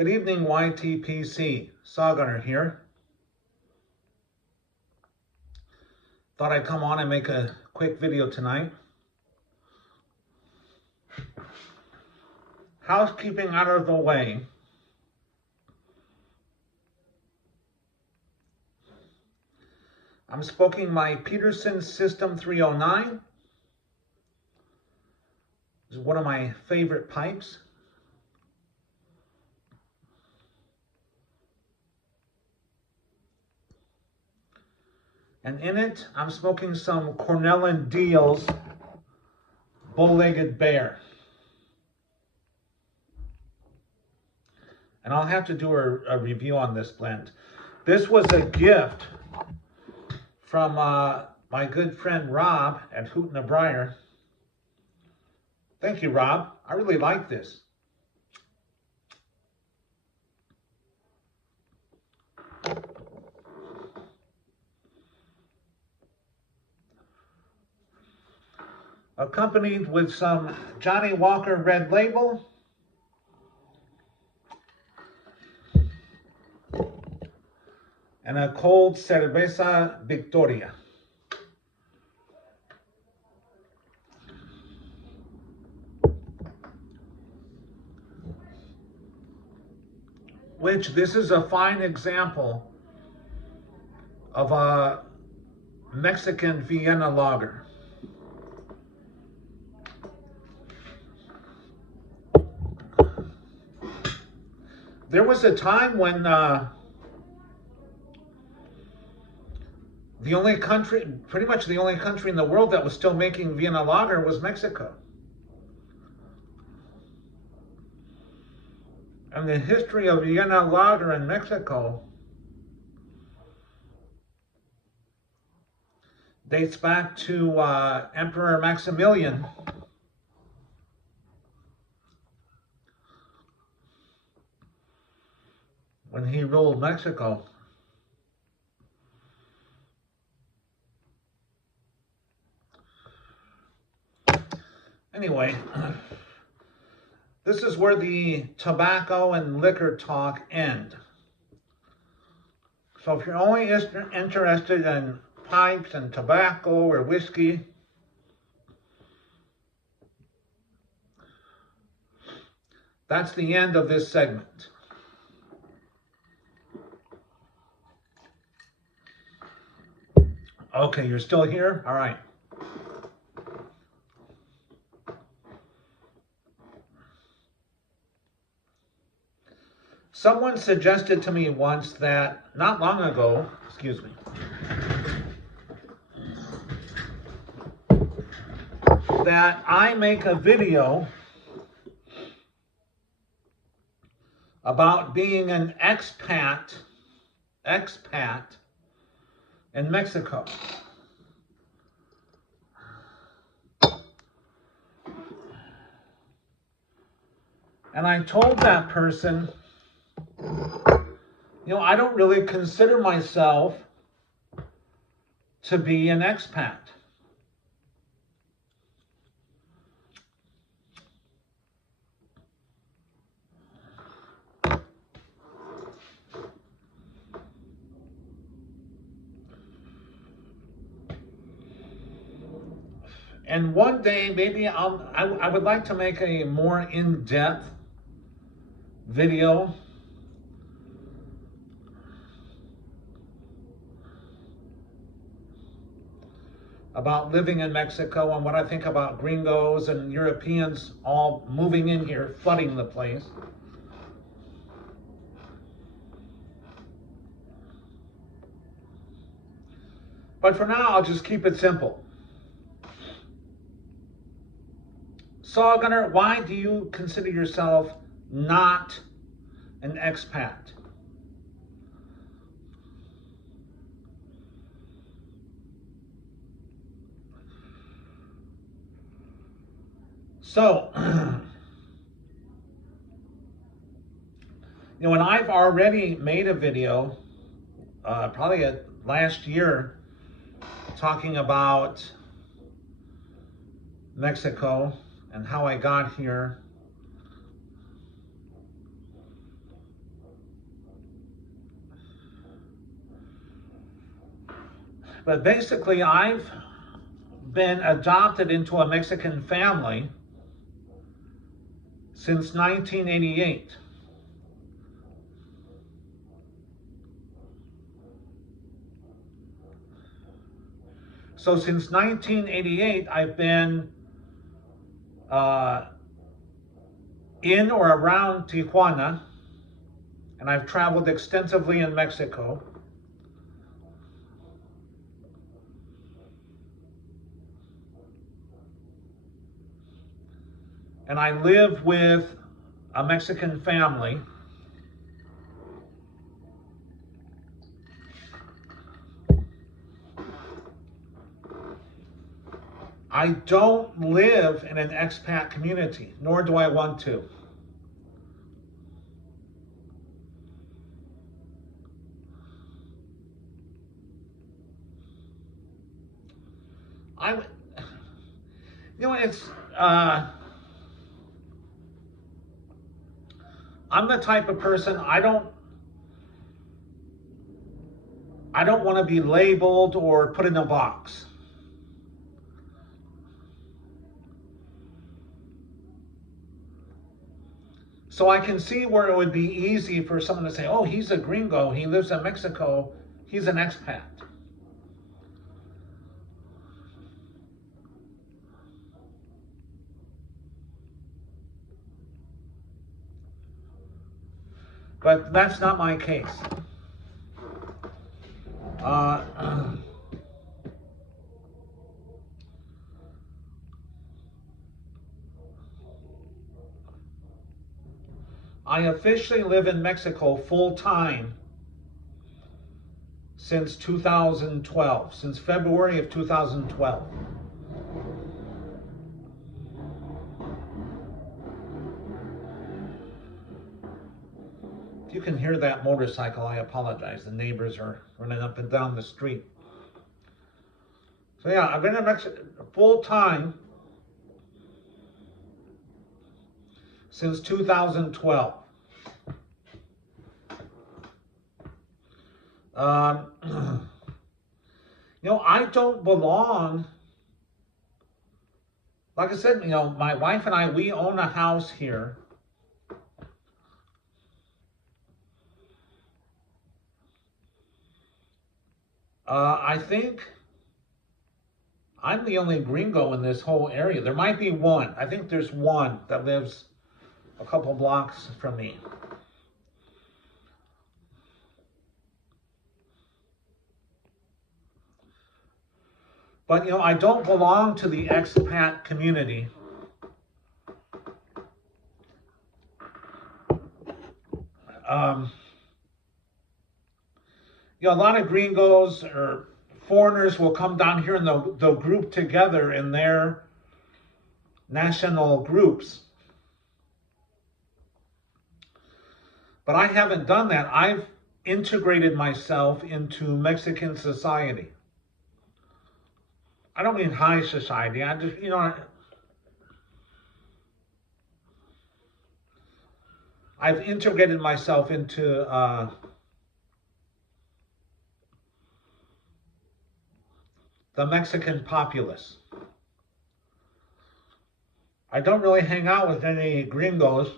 Good evening, YTPC. Sawgunner here. Thought I'd come on and make a quick video tonight. Housekeeping out of the way. I'm smoking my Peterson System 309. This is one of my favorite pipes. And in it, I'm smoking some Cornell & Deal's Bow-Legged Bear. And I'll have to do a review on this blend. This was a gift from my good friend Rob at Hoot and the Briar. Thank you, Rob. I really like this. Accompanied with some Johnny Walker Red Label. And a cold Cerveza Victoria. Which this is a fine example of a Mexican Vienna lager. There was a time when pretty much the only country in the world that was still making Vienna lager was Mexico. And the history of Vienna lager in Mexico dates back to Emperor Maximilian. When he ruled Mexico. Anyway, this is where the tobacco and liquor talk end. So if you're only interested in pipes and tobacco or whiskey, that's the end of this segment. Okay, you're still here? All right. Someone suggested to me once that, not long ago, excuse me, that I make a video about being an expat in Mexico. And I told that person, you know, I don't really consider myself to be an expat. And one day, maybe I would like to make a more in-depth video about living in Mexico and what I think about gringos and Europeans all moving in here, flooding the place. But for now, I'll just keep it simple. Sawgunner, why do you consider yourself not an expat? So, you know, and I've already made a video, probably last year, talking about Mexico and how I got here. But basically, I've been adopted into a Mexican family since 1988. So since 1988, I've been in or around Tijuana, and I've traveled extensively in Mexico. And I live with a Mexican family. I don't live in an expat community, nor do I want to. It's, I'm the type of person, I don't want to be labeled or put in a box. So I can see where it would be easy for someone to say, oh, he's a gringo, he lives in Mexico, he's an expat. But that's not my case. I officially live in Mexico full time since 2012, since February of 2012. If you can hear that motorcycle, I apologize. The neighbors are running up and down the street. So yeah, I've been in Mexico full time since 2012. I don't belong. Like I said, my wife and I, we own a house here. I think I'm the only gringo in this whole area. There might be one. I think there's one that lives a couple blocks from me. But, I don't belong to the expat community. A lot of gringos or foreigners will come down here and they'll group together in their national groups. But I haven't done that. I've integrated myself into Mexican society. I don't mean high society. I just, I've integrated myself into the Mexican populace. I don't really hang out with any gringos.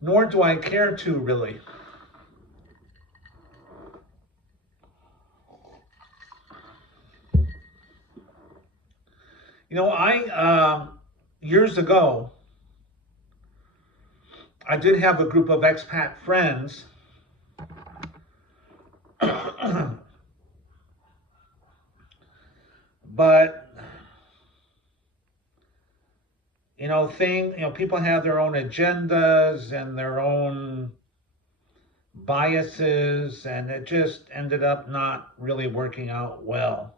Nor do I care to, really. Years ago, I did have a group of expat friends. But, people have their own agendas and their own biases, and it just ended up not really working out well.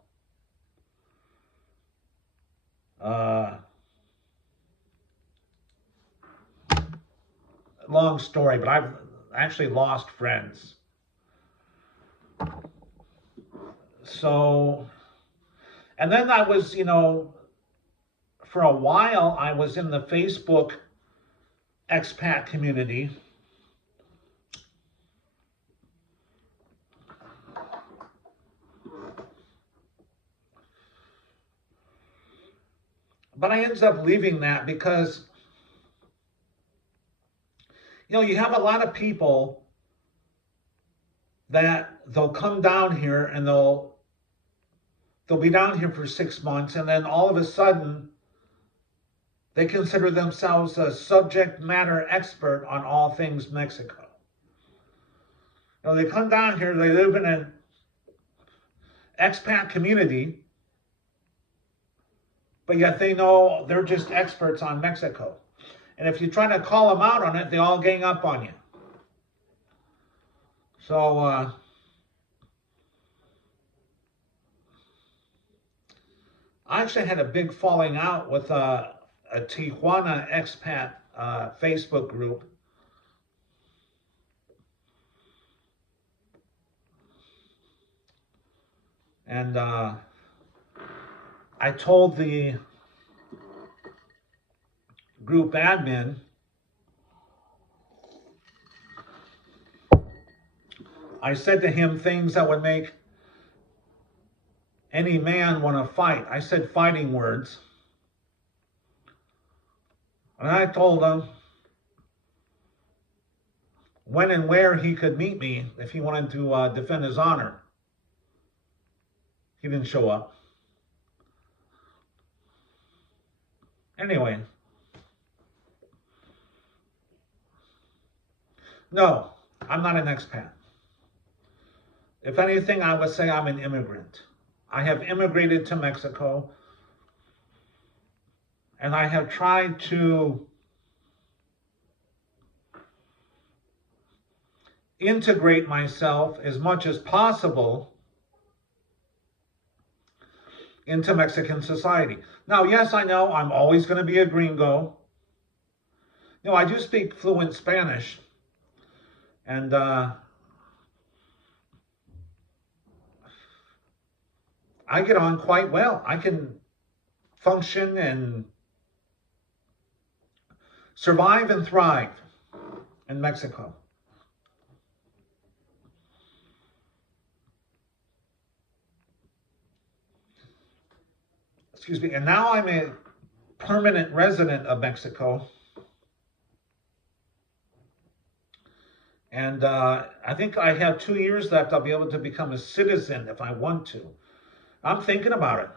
Long story, but I've actually lost friends. So, and then I was, for a while, I was in the Facebook expat community. but I ended up leaving that because, you have a lot of people that they'll come down here and they'll be down here for 6 months, and then all of a sudden they consider themselves a subject matter expert on all things Mexico. They come down here, they live in an expat community, but yet they know they're just experts on Mexico. And if you try to call them out on it, they all gang up on you. So, I actually had a big falling out with a Tijuana expat Facebook group. And I told the group admin, I said to him things that would make any man want to fight. I said fighting words. And I told him when and where he could meet me if he wanted to defend his honor. He didn't show up. Anyway. No, I'm not an expat. If anything, I would say I'm an immigrant. I have immigrated to Mexico, and I have tried to integrate myself as much as possible into Mexican society. Now, yes, I know I'm always going to be a gringo. I do speak fluent Spanish, and I get on quite well. I can function and survive and thrive in Mexico. Excuse me. And now I'm a permanent resident of Mexico. And I think I have 2 years left. I'll be able to become a citizen if I want to. I'm thinking about it.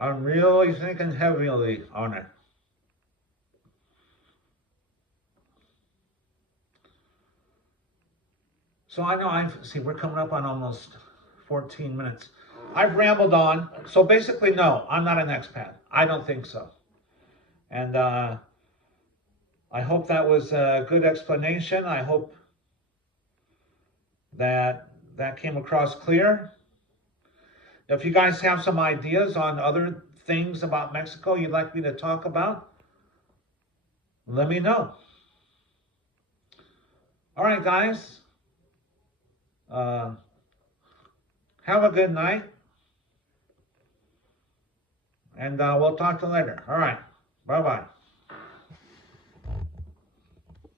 I'm really thinking heavily on it. So I know we're coming up on almost 14 minutes. I've rambled on. So basically, no, I'm not an expat. I don't think so. And I hope that was a good explanation. I hope that came across clear. If you guys have some ideas on other things about Mexico you'd like me to talk about, let me know. All right, guys. Have a good night. And we'll talk to you later. All right. Bye-bye.